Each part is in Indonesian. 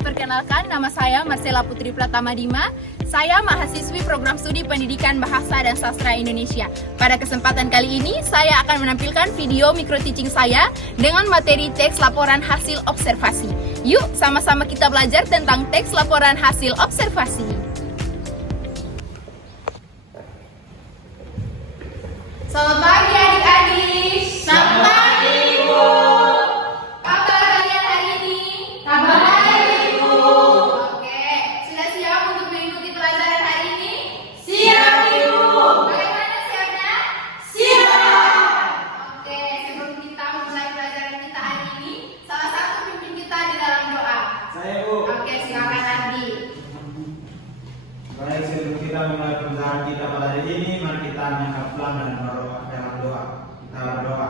perkenalkan, nama saya Marcella Putri Pratama Dima. Saya mahasiswi program studi pendidikan bahasa dan sastra Indonesia. Pada kesempatan kali ini, saya akan menampilkan video micro teaching saya dengan materi teks laporan hasil observasi. Yuk, sama-sama kita belajar tentang teks laporan hasil observasi. Selamat pagi adik-adik. Selamat pagi, Ibu. Kabar kalian hari ini? Kabar baik, Ibu. Oke, sudah siap untuk mengikuti pelajaran hari ini? Siap, Ibu. Bagaimana siapnya? Siap. Oke, sebelum kita memulai pelajaran kita hari ini, salah satu pimpin kita di dalam doa. Saya, Bu. Oke, silakan Ardi. Baik, sebelum kita mulai pelajaran kita pada hari ini, mari kita menyangka pelan dan berdoa dalam doa. Kita berdoa.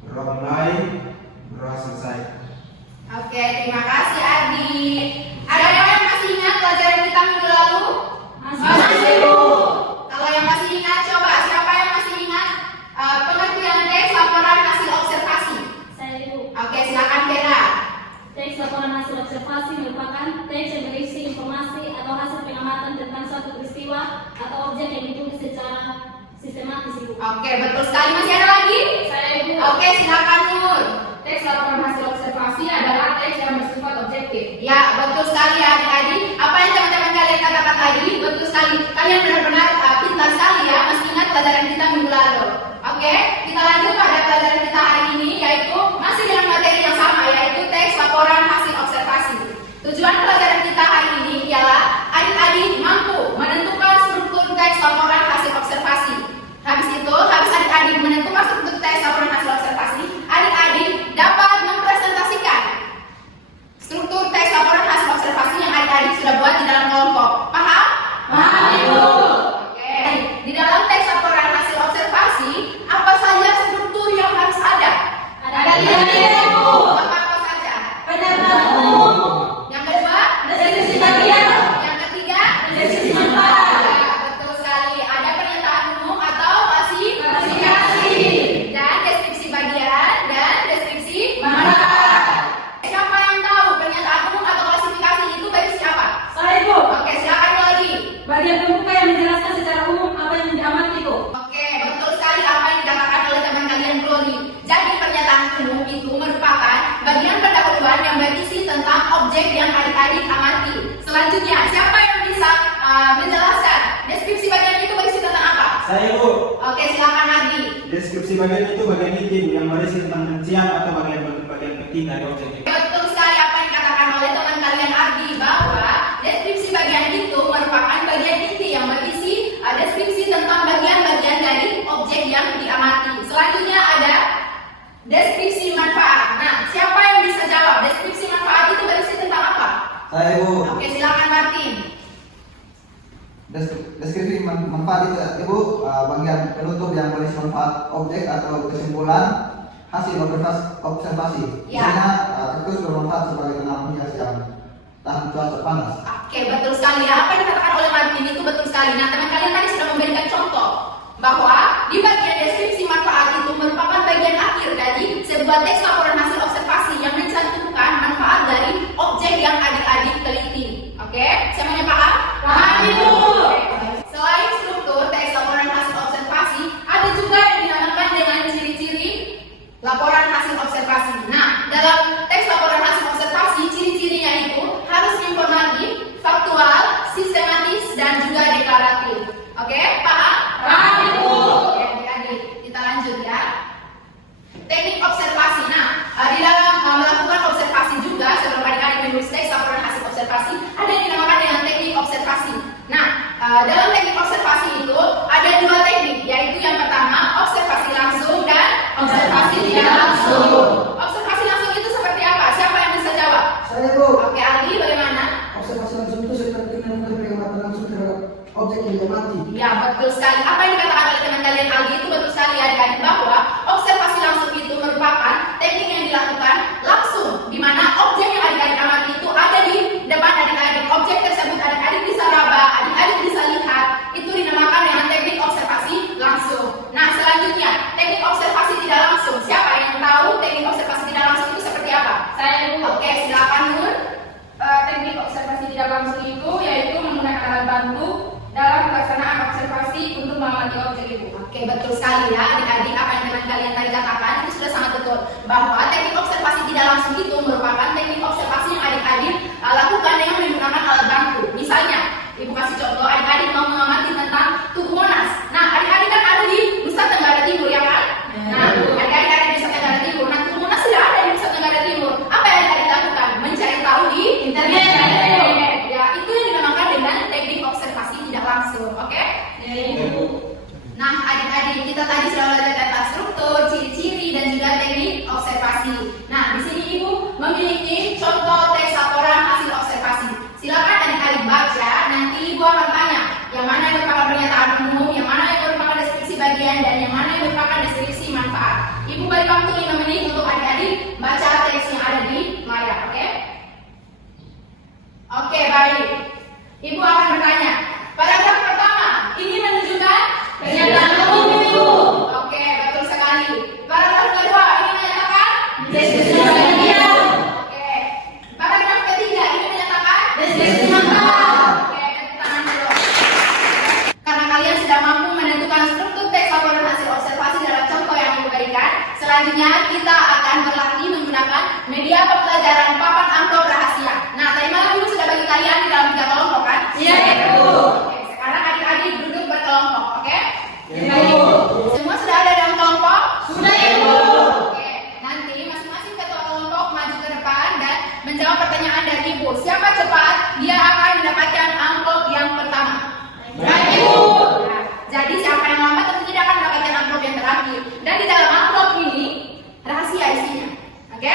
Berdoa mulai, berdoa selesai. Oke, terima kasih Ardi. Ada yang masih ingat pelajaran kita minggu lalu? Masih, Bu. Kalau yang masih ingat, coba siapa yang masih ingat pengertian teks laporan hasil observasi? Saya, Ibu. Oke, silakan Vera. Teks laporan hasil observasi merupakan teks yang berisi informasi atau hasil pengamatan tentang suatu peristiwa atau objek yang ditulis secara sistematis, Ibu. Oke, betul sekali. Masih ada lagi? Saya, Ibu. Oke, silakan Nur. Teks laporan hasil observasi adalah teks yang bersifat objektif. Ya, betul sekali ya adik-adik. Apa yang teman-teman kalian katakan tadi, betul sekali. Kalian benar-benar pintar sekali ya, masih ingat pelajaran kita minggu lalu. Oke, kita lanjut pada pelajaran kita hari ini, yaitu masih dengan materi yang sama, yaitu teks laporan hasil observasi. Tujuan pelajaran kita hari ini ialah adik-adik mampu menentukan struktur teks laporan hasil observasi. Habis itu, habis adik-adik menentukan struktur teks laporan hasil observasi, adik-adik dapat mempresentasikan struktur teks laporan hasil observasi yang adik-adik sudah buat di dalam kelompok. Paham? Paham, Ibu. Oke. Di dalam teks laporan hasil observasi, apa saja struktur yang harus ada? Ada tiga, Ibu. Apa saja? Pendapat umum, Yang kedua? deskripsi bagian, Yang ketiga? deskripsi manfaat, Ya, betul sekali. Ada pernyataan umum atau klasifikasi, dan deskripsi bagian dan deskripsi manfaat. Siapa yang tahu pernyataan umum atau klasifikasi itu bagi siapa? Saya, Ibu. Oke, silakan lagi. Bagian pembuka yang menjelaskan secara umum apa yang diamati, Bu. Oke, betul sekali apa yang dikatakan oleh teman kalian Glory. Jadi pernyataan umum itu merupakan bagian pendahuluan yang berisi tentang objek yang adik-adik amati. Selanjutnya, siapa yang bisa menjelaskan deskripsi bagian itu berisi tentang apa? Saya, Bu. Oke, silakan Ardi. Deskripsi bagian itu bagian inti, Bu, yang berisi tentang rincian atau bagian penting dari objek itu. Betul sekali apa yang dikatakan oleh teman kalian Ardi, bahwa deskripsi bagian itu merupakan bagian inti yang berisi deskripsi tentang bagian-bagian dari objek yang diamati. Selanjutnya ada deskripsi manfaat. Nah, siapa yang bisa jawab? Deskripsi manfaat itu berisi tentang apa? Saya, Bu. Oke, silakan Martin. Deskripsi manfaat itu, Ibu, bagian penutup yang berisi manfaat objek atau kesimpulan hasil observasi. Ya. Misalnya, kaktus bermanfaat sebagai tanaman hias yang tahan cuaca panas. Oke, betul sekali ya. Apa yang dikatakan oleh Martin itu betul sekali. Nah, teman kalian tadi sudah memberikan contoh bahwa di bagian deskripsi manfaat itu merupakan bagian akhir dari sebuah teks laporan hasil observasi yang mencantumkan manfaat dari objek yang adik-adik teliti. Oke, semuanya paham? Paham, Ibu. Oke. Selain struktur teks laporan hasil observasi, ada juga yang dinamakan dengan ciri-ciri laporan hasil observasi. Nah, dalam teks laporan hasil observasi, ciri-cirinya itu harus informatif, faktual, sistematis, dan juga deklaratif. Oke, paham? Paham, Ibu. Oke, adik-adik, kita lanjut ya. Teknik observasi. Nah, di dalam melakukan observasi juga, sebelum adik-adik menulis teks laporan hasil observasi, ada yang dinamakan dengan teknik observasi. Nah, dalam teknik observasi itu ada dua teknik, yaitu yang pertama observasi langsung dan observasi tidak langsung. Observasi langsung itu seperti apa? Siapa yang bisa jawab? Saya, Bu. Oke, Aldi, bagaimana? Observasi langsung itu seperti melakukan pengamatan langsung terhadap objek yang diamati. Ya, betul sekali. Apa yang dikatakan oleh teman kalian Aldi itu betul sekali adik-adik, bahwa observasi langsung itu merupakan teknik yang dilakukan langsung, di mana objek yang adik-adik amati itu ada di depan adik-adik. Objek tersebut adik-adik bisa raba, adik-adik bisa lihat, sebagai objek Ibu. Oke, betul sekali ya adik-adik, apa yang teman kalian tadi katakan itu sudah sangat betul, bahwa teknik observasi tidak langsung itu merupakan teknik observasi yang adik-adik lakukan dengan menggunakan alat bantu. Misalnya, Ibu kasih contoh, adik-adik mau mengamati tentang Tugu Monas. Nah, adik-adik kan ada di Nusa Tenggara Timur ya kan? Nah, adik-adik ada di Nusa Tenggara Timur. Nah, Tugu Monas sudah ada di Nusa Tenggara Timur. Apa yang adik-adik lakukan? Mencari tahu di internet. Ya, itu yang dinamakan dengan teknik observasi tidak langsung. Oke? Nah, adik-adik, kita tadi sudah belajar tentang struktur, ciri-ciri, dan juga teknik observasi. Nah, di sini Ibu memiliki contoh teks laporan hasil observasi. Silakan adik-adik baca, nanti Ibu akan tanya yang mana yang merupakan pernyataan umum, yang mana yang merupakan deskripsi bagian, dan yang mana yang merupakan deskripsi manfaat. Ibu beri waktu 5 menit untuk adik-adik baca teks yang ada di layar, oke? Oke, baik. Ibu akan bertanya, paragraf pertama, ini menunjukkan pernyataan umum, Ibu. Oke, betul sekali. Paragraf kedua, ini menyatakan deskripsi bagian. Oke. Paragraf ketiga, ini menyatakan deskripsi manfaat. Oke, tepuk tangan dulu. Karena kalian sudah mampu menentukan struktur teks laporan hasil observasi dalam contoh yang Ibu berikan, selanjutnya kita akan berlatih menggunakan media pembelajaran papan amplop rahasia. Nah, tadi malam Ibu sudah bagi kalian di dalam 3 kelompok kan? Iya, Ibu. Oke, sekarang adik-adik duduk berkelompok, oke? Iya, Ibu. Semua sudah ada dalam kelompok? Sudah, Ibu. Oke, nanti masing-masing ketua kelompok maju ke depan dan menjawab pertanyaan dari Ibu. Siapa cepat, dia akan mendapatkan amplop yang pertama. Baik, Ibu. Nah, jadi siapa yang lambat tentunya dia akan mendapatkan amplop yang terakhir. Dan di dalam amplop ini rahasia isinya. Oke?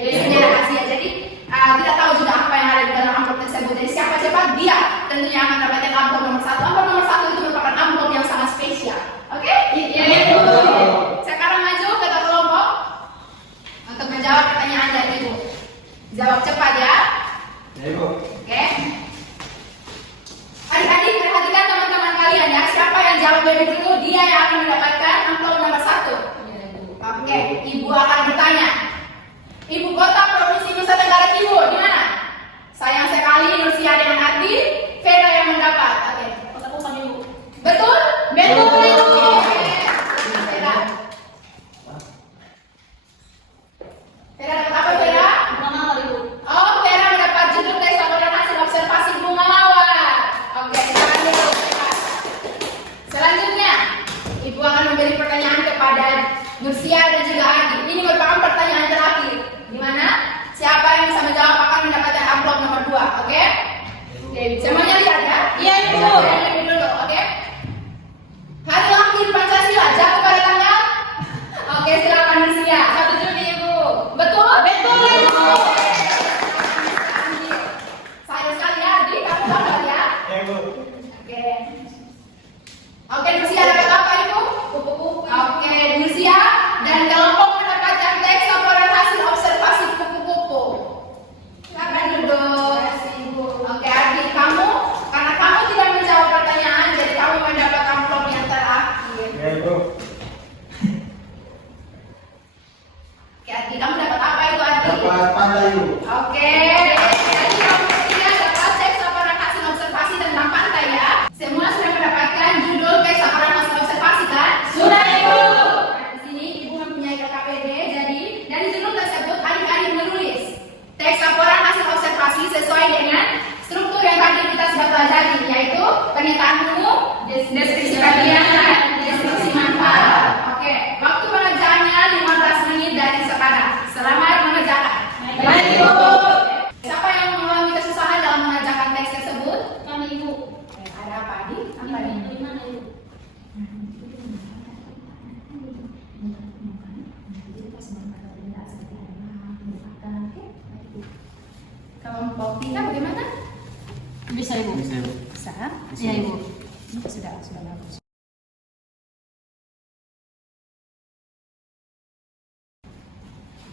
Isinya rahasia. Jadi tidak tahu juga apa yang ada di dalam amplop tersebut. Jadi siapa cepat, dia tentunya akan mendapatkan amplop nomor 1. Amplop nomor 1 itu merupakan amplop yang sangat spesial. Oke? Iya, Ibu. Sekarang maju ke kelompok untuk menjawab pertanyaan dari Ibu. Jawab cepat ya. Ya, Ibu. Oke. Adik-adik perhatikan teman-teman kalian ya. Siapa yang jawab lebih dulu, dia yang akan mendapatkan amplop nomor 1. Oke, Ibu akan bertanya. Ibu kota Provinsi Nusa Tenggara Timur di mana? Sayang sekali Nursia dengan Ardi, Vera yang mendapat. Oke, Kota Kupang, Ibu. betul? Betul, Ibu. Vera. Vera dapat apa, Vera? Bunga mawar, Ibu. Oh, Vera mendapat judul teks laporan hasil observasi bunga mawar. Oke, silakan dulu. Selanjutnya, Ibu akan memberi pertanyaan kepada Nursia dan juga Ardi. Ini merupakan pertanyaan terakhir, di mana siapa yang bisa menjawab akan mendapatkan amplop nomor 2. Oke? Oke, semuanya lihat ya? Iya, Ibu. Lihat dulu, oke? Hari lahir Pancasila jatuh pada tanggal? Oke, silakan Nursia. 1 Juni, Ibu. Betul? Betul, Ibu. Sayang sekali ya, Ardi, kamu dapat ya? Ya, Ibu. Oke. Oke, Nursia dapat apa, Ibu? Kupu-kupu. Oke, Nursia dan kelompok mendapatkan teks laporan hasil observasi kupu-kupu. Silakan duduk. Oke, Ardi, kamu karena kamu tidak menjawab pertanyaan, jadi kamu mendapat amplop yang terakhir. Ya, Ibu. Oke, Ardi, kamu dapat apa itu, Ardi? Dapat pantai, Ibu. Oke, jadi kamu ketiga dapat teks laporan hasil observasi tentang pantai ya. Semua sudah mendapatkan judul teks laporan hasil observasi kan? Sudah, Ibu. Nah, di sini Ibu mempunyai KKPD, jadi dari judul tersebut adik-adik menulis teks laporan hasil observasi sesuai dengan struktur yang tadi kita sudah pelajari, yaitu pernyataan umum, deskripsi bagian, dan deskripsi manfaat. Oke, waktu pengerjaannya 15 menit dari sekarang. Selamat mengerjakan. Baik, Ibu. Siapa yang mengalami kesusahan dalam mengerjakan teks tersebut? Kami, Ibu. Ada apa, Adi? Apa nih? Di mana, Ibu? Kelompok kita bagaimana? Bisa, Ibu. Bisa, Ibu. Bisa. Iya, Ibu. Sudah bagus.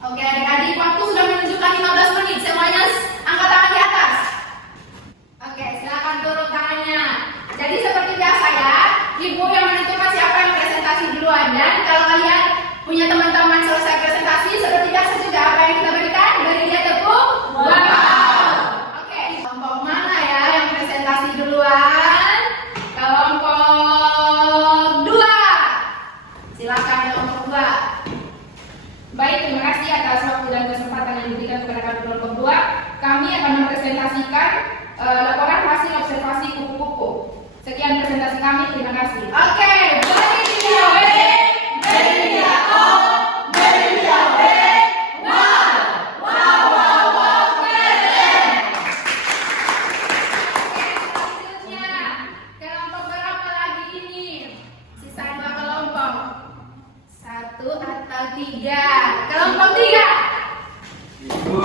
Oke, adik-adik, waktu sudah menunjukkan 15 menit. Semuanya angkat tangan di atas. Oke, silakan turun tangannya. Jadi seperti biasa ya, Ibu yang menentukan siapa yang presentasi duluan. Dan kalau kalian punya teman-teman selesai presentasi, seperti biasa juga apa yang kita berikan? Beri dia tepuk. Oke, kelompok mana ya yang presentasi duluan? Kelompok Baik, terima kasih atas waktu dan kesempatan yang diberikan kepada kami kelompok 2. Kami akan mempresentasikan laporan hasil observasi kupu-kupu. Sekian presentasi kami, terima kasih. Oke, Meridia W, Meridia O, Meridia W. Wow, keren. Oke, selanjutnya kelompok berapa lagi ini? Sisa 2 kelompok. 1 atau 3? Kelompok 3. Ibu,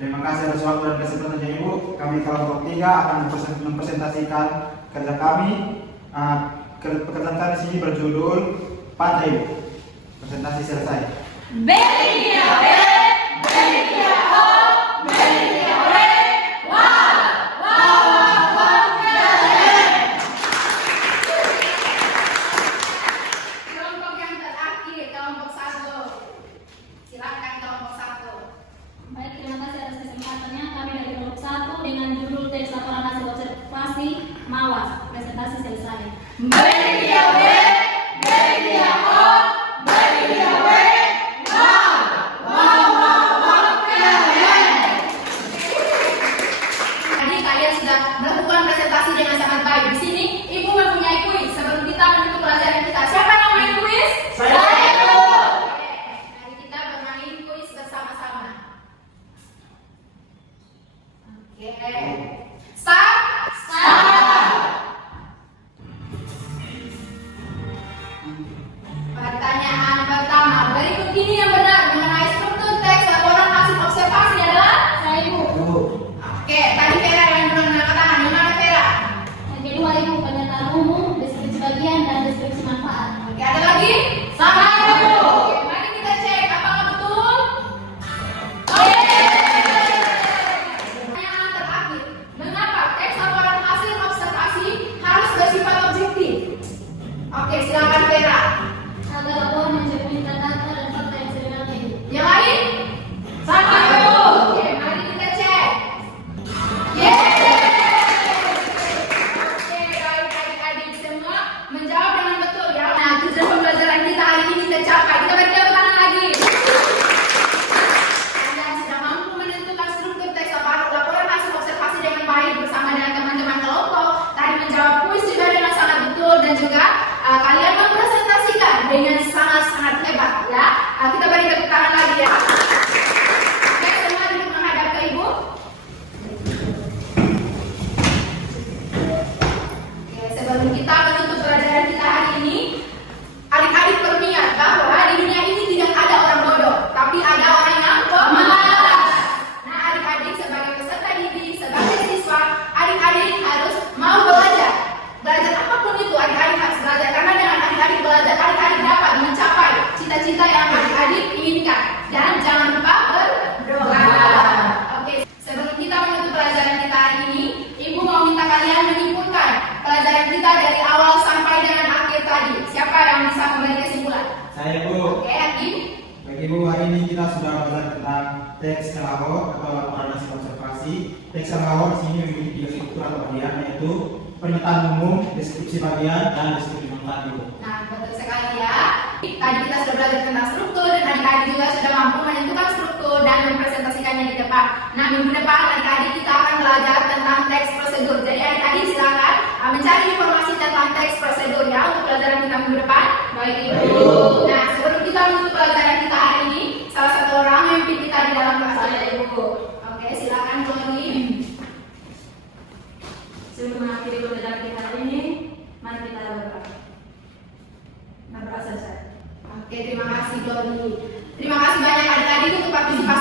terima kasih atas waktu dan kesempatannya Ibu. Kami kelompok 3 akan mempresentasikan kerja kami. Pekerjaan kami di sini berjudul Pantai. Presentasi selesai. Meridia W, Meridia O, Meridia W. Wow, keren. Kelompok yang terakhir, kelompok 1. Silakan kelompok 1. Baik, terima kasih atas kesempatannya. Kami dari kelompok 1 dengan judul teks laporan hasil observasi MAWAS. Presentasi selesai. Meridia W, Meridia O, Meridia W. Wow, keren. Tadi kalian sudah melakukan presentasi dengan sangat baik. Di sini Ibu mempunyai kuis sebelum kita menutup pelajaran kita. Siapa yang mau main kuis? Saya. Oke, mari kita bermain kuis bersama-sama. Oke. Start. Pertanyaan pertama, berikut ini yang benar mengenai struktur teks laporan hasil observasi adalah? Saya Ibu. Ibu, Oke, tadi Vera yang belum mengangkat tangan. Di mana Vera? Yang kedua Ibu, pernyataan umum, deskripsi bagian dan deskripsi manfaat. Oke, ada lagi? Sama Ibu. Oke, mari kita cek apakah betul? Oke. Pertanyaan terakhir, mengapa teks laporan hasil observasi harus bersifat objektif? Oke, silakan Vera. Agar laporan mencerminkan data dan fakta yang sebenarnya Ibu. Yang lain? Sama Ibu. Oke, mari kita cek. Oke, baik adik-adik semua menjawab dengan betul ya. Nah, tujuan pembelajaran kita hari ini tercapai. Kita beri tepuk tangan lagi. Kalian sudah mampu menentukan struktur teks laporan hasil observasi dengan baik bersama dengan teman-teman kelompok. Tadi menjawab kuis juga dengan sangat betul dan juga kalian mempresentasikan dengan sangat-sangat hebat ya. Kita beri tepuk tangan lagi ya. Oke, semua duduk menghadap ke Ibu. Oke, sebelum kita menutup pelajaran kita hari ini, adik-adik perlu ingat bahwa di dunia ini tidak ada orang bodoh, tapi ada orang yang pemalas. Nah, adik-adik sebagai peserta didik, sebagai siswa, adik-adik harus mau belajar. Belajar apapun itu, adik-adik harus belajar karena dengan adik-adik belajar, adik-adik dapat mencapai cita-cita yang adik-adik inginkan. Dan jangan lupa berdoa. Oke, sebelum kita menutup pelajaran kita hari ini, Ibu mau minta kalian menyimpulkan pelajaran kita dari awal sampai dengan akhir tadi. Siapa yang bisa memberi kesimpulan? Saya Bu. Oke, Hakim. Bagi Ibu, hari ini kita sudah belajar tentang teks kelahor atau laporan hasil observasi. Teks kelahor di sini memiliki 3 struktur atau bagian, yaitu pernyataan umum, deskripsi bagian, dan deskripsi manfaat Ibu. Nah, betul sekali ya. Tadi kita sudah belajar tentang struktur dan adik-adik juga sudah mampu menentukan struktur dan mempresentasikannya di depan. Nah, minggu depan adik-adik kita akan belajar tentang teks prosedur. Jadi adik-adik silakan mencari informasi tentang teks prosedur ya untuk pelajaran kita minggu depan. Baik Ibu. Nah, sebelum kita menutup pelajaran kita hari ini, salah satu orang memimpin kita di dalam kelas ada Ibu. Oke, silakan Glori. Sebelum mengakhiri pelajaran kita hari ini, mari kita berdoa. Berdoa saja. Oke, terima kasih Glori. Terima kasih banyak adik-adik untuk partisipasi